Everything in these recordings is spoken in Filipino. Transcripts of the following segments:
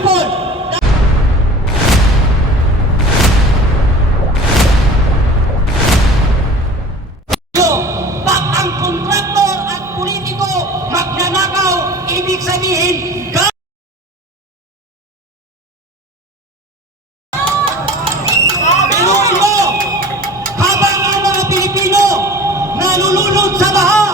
hipon. Pag ang kontraktor at politiko magnanakaw, ibig sabihin, biruin mo, habang ang mga Pilipino nalulunod sa baha,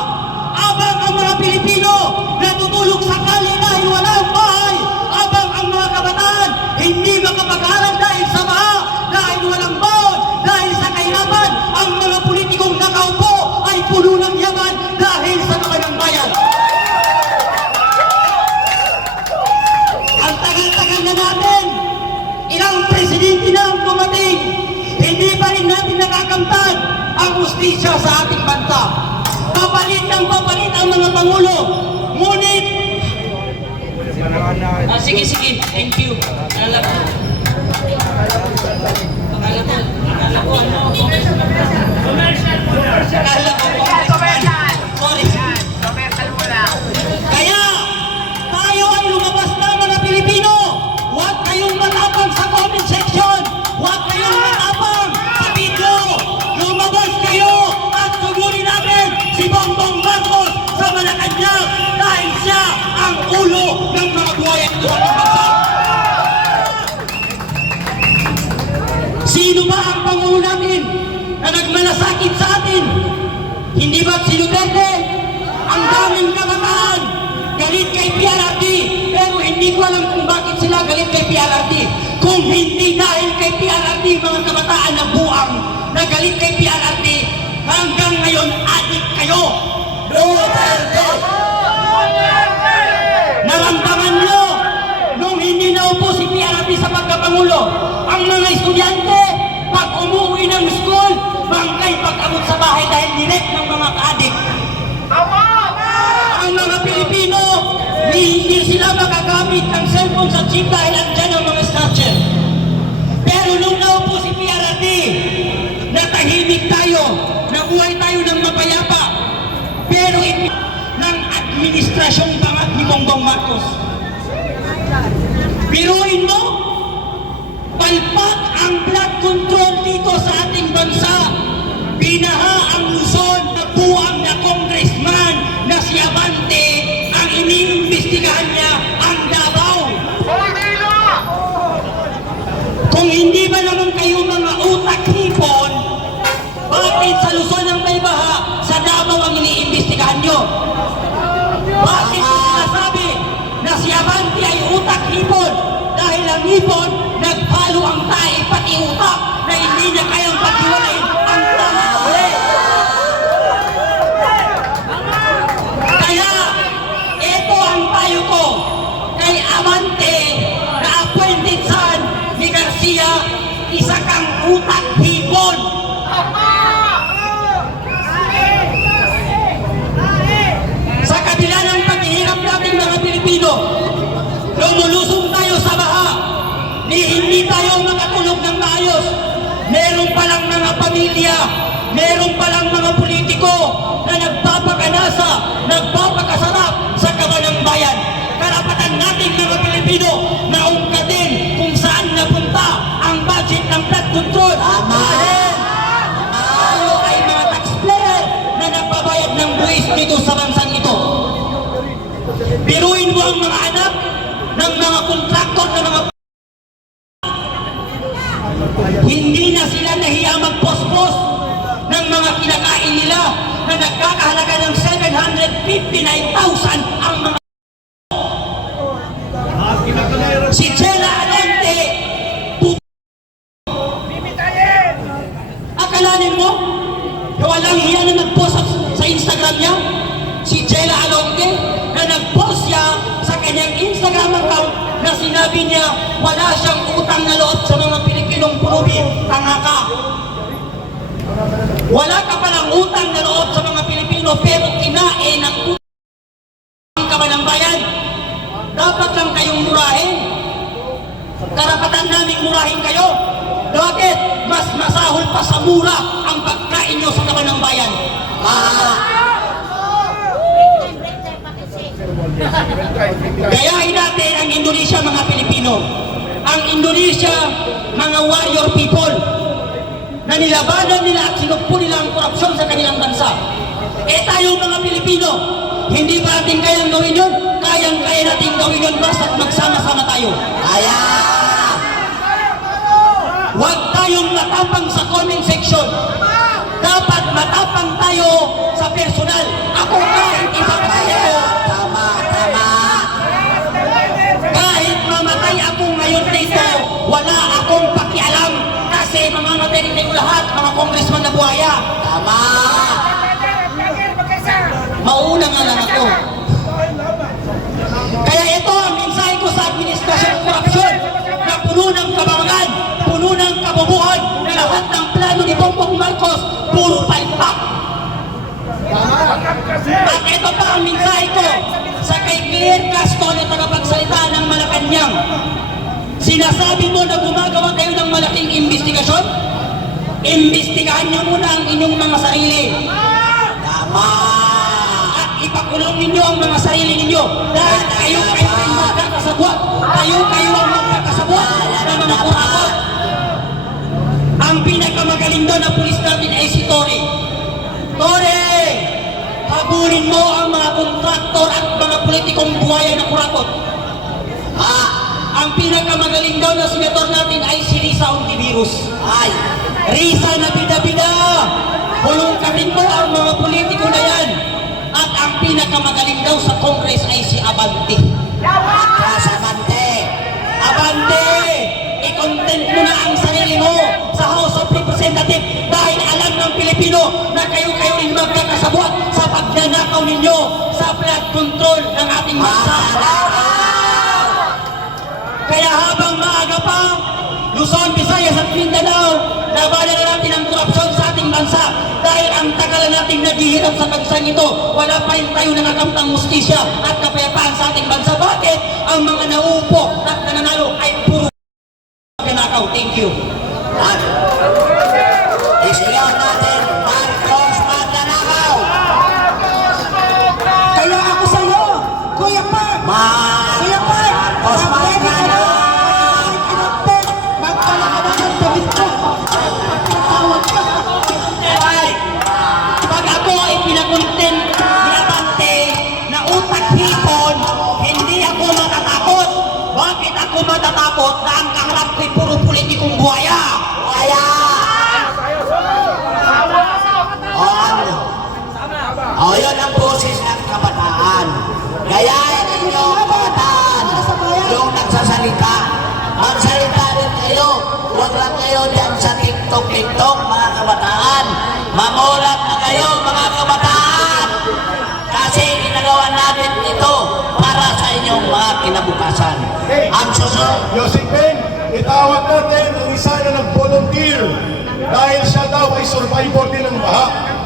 habang ang mga Pilipino natutulog sa kali dahil walang bahay, habang ang mga kabataan hindi makapag-aral dahil sa baha, dahil walang baon, dahil sa kahirapan, ang mga politikong nakaupo ay puno ng yaman dahil sa kanilang bayan. Ang tagal-tagal na natin, ilang presidente na ang dumating, hindi pa rin natin nakakamtan ang hustisya sa ating bansa. Papalit ng papalit ang mga pangulo. Ngunit, sige, thank you. Akala ko, kaya, tayo ay lumabas na mga Pilipino. Huwag kayong matapang sa comment section. Huwag kayong matapang sa video. Lumabas kayo at sugurin natin si Bongbong Marcos sa Malacanang dahil siya ang ulo ng mga buhayan ito ng bansa. Sino ba ang pangulo natin na nagmalasakit sa atin? Hindi ba si Duterte? Ang daming kabataan galit kay PRRD, pero hindi ko alam kung bakit sila galit kay PRRD. Kung hindi dahil kay PRRD, mga kabataan na buang na galit kay PRRD, hanggang ngayon adik kayo. Duterte! Naramdaman nyo nung hindi naupo si PRRD sa pagkapangulo. Ang mga estudyante, pag umuwi ng school, bangkay pag-abot sa bahay dahil direct ng mga kaadik. Ang mga Pilipino, hindi sila magagamit ng cellphone sa chip dahil andyan ang mga snatcher. Pero nung naupo si PRRD, natahimik tayo, nabuhay tayo ng mapayapa. Pero ng administrasyong bangat ni Bongbong Marcos. Biruin mo, palpak ang blood control dito sa ating bansa. Binaha ang Luzon, buang na congressman na si Abante, ang iniimbestigahan niya ang Davao. Kung hindi ba naman kayo mga utak hipon, bakit sa Luzon ang may baha, sa Davao ang iniimbestigahan nyo? Bakit sinasabi na si Abante ay utak hipon? Dahil ang hipon, nagpalo ang tae pati utak na hindi niya kayang paghiwalayin ang tama at mali. Kaya, ito ang payo ko kay Abante na appointed son ni Garcia, isa kang utak hipon. Sa kabila ng paghihirap natin mga Pilipino, lumulusong tayo sa baha, hindi tayo makatulog ng maayos. Meron palang mga pamilya, meron palang mga politiko na nagpapakanasa, nagpapakasarap sa kabanang bayan. Karapatan natin mga Pilipino na ungkatin kung saan napunta ang budget ng flood control. Dahil tayo ay mga taxpayer na nagbabayad ng buwis dito sa bansang ito. Biruin mo ang mga anak ng mga kontraktor na mga hindi na sila nahiya mag-post-post ng mga kinakain nila na nagkakahalaga ng 759,000 ang mga si Chela Alonte. Akalanin mo walang hiya na nag-post sa Instagram niya? Si Chela Alonte na nag-post siya sa kanyang Instagram account na sinabi niya wala siyang utang na loob sa mga Pilipinong pulubi. Tanga ka. Wala ka palang utang na loob sa mga Pilipino pero kinain ang utang ka ba ng bayan? Dapat lang kayong murahin. Karapatan namin murahin kayo. Bakit? Mas masahol pa sa mura ang pagkain nyo sa kaban ng bayan. Gayahin natin ang Indonesia, mga Pilipino. Ang Indonesia, mga warrior people na nilabanan nila at sinugpo nila ang korupsyon sa kanilang bansa. Tayo mga Pilipino, hindi ba natin kayang gawin yun? Kayang-kaya natin gawin yun basta't magsama-sama tayo. Kaya! Huwag tayong matapang sa comment section. Dapat matapang tayo sa personal. Ako kahit ipapatay ako. Tama, tama. Kahit mamatay ako ngayon dito, wala akong pakialam. Kasi mamamatay rin tayo lahat, mga congressman na buhaya. Tama. Mauna nga lang ako. Kaya ito ang mensahe ko sa administrasyon ng korupsyon na puno ng kabangan, puno ng kabubuhan, na lahat ng plano ni Bongbong Marcos, puro palpak. At ito pa ang mensahe ko sa kay Claire Castro na tagapagsalita ng Malacanang. Sinasabi mo na gumagawa kayo ng malaking investigasyon? Imbestigahan niyo muna ang inyong mga sarili. Tama! At ipakulong ninyo ang mga sarili ninyo dahil kayo ang magkakasabwat. Kayo ang magkakasabwat na mga kurakot. Ang pinakamagaling doon na pulis natin ay si Tore. Tore! Habulin mo ang mga kontraktor at mga politikong buhaya na kurakot. Ang pinakamagaling daw na senator natin ay si Risa Ontiveros. Ay, Risa na bida-bida! Hulungkatin mo ang mga politiko na yan. At ang pinakamagaling daw sa Congress ay si Abante. Abante! Abante! I-content mo na ang sarili mo sa House of Representatives dahil alam ng Pilipino na kayo rin magkakasabot sa pagnanakaw ninyo sa flood control ng ating bansa. Kaya habang maaga pa, Luzon, Visayas at Mindanao, labanan na natin ang korupsyon sa ating bansa dahil ang tagal na nating naghihirap sa bansang ito, wala pa rin tayo nangakamtang mustisya at kapayapaan sa ating bansa. Bakit? Ang mga nauupo at nananalo ay puro magnanakaw. Thank you. At isigaw natin, Marcos magnanakaw! Kaya ako sa'yo, Kuya Pag! Kuya Pag! Marcos magnanakaw! Pag ako ay pinakontent ni Abante na utak hipon, hindi ako matatakot. Bakit ako matatakot na ang kaharap ko'y puro politikong buhaya? Buhaya! Yun ang boses ng kabataan. Gayahin ninyo ang kabataan. Yung nagsasalita. Magsalita rin kayo. Huwag lang kayo dyan sa TikTok, mga kabataan. Mamulat na kayo, mga kabataan. Kasi ginagawa natin ito para sa inyong mga kinabukasan. Ang susunod. Josephine, itawag natin ang isa na nag-volunteer dahil siya daw ay survivor din ng baha.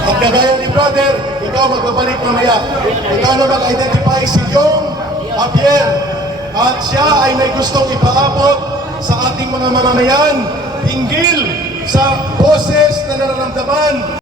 At kagaya ni brother, ikaw magbabalik mamaya. Ikaw na mag-identify si Jong Javier. At siya ay may gustong ipaabot sa ating mga mamamayan hinggil sa boses na nararamdaman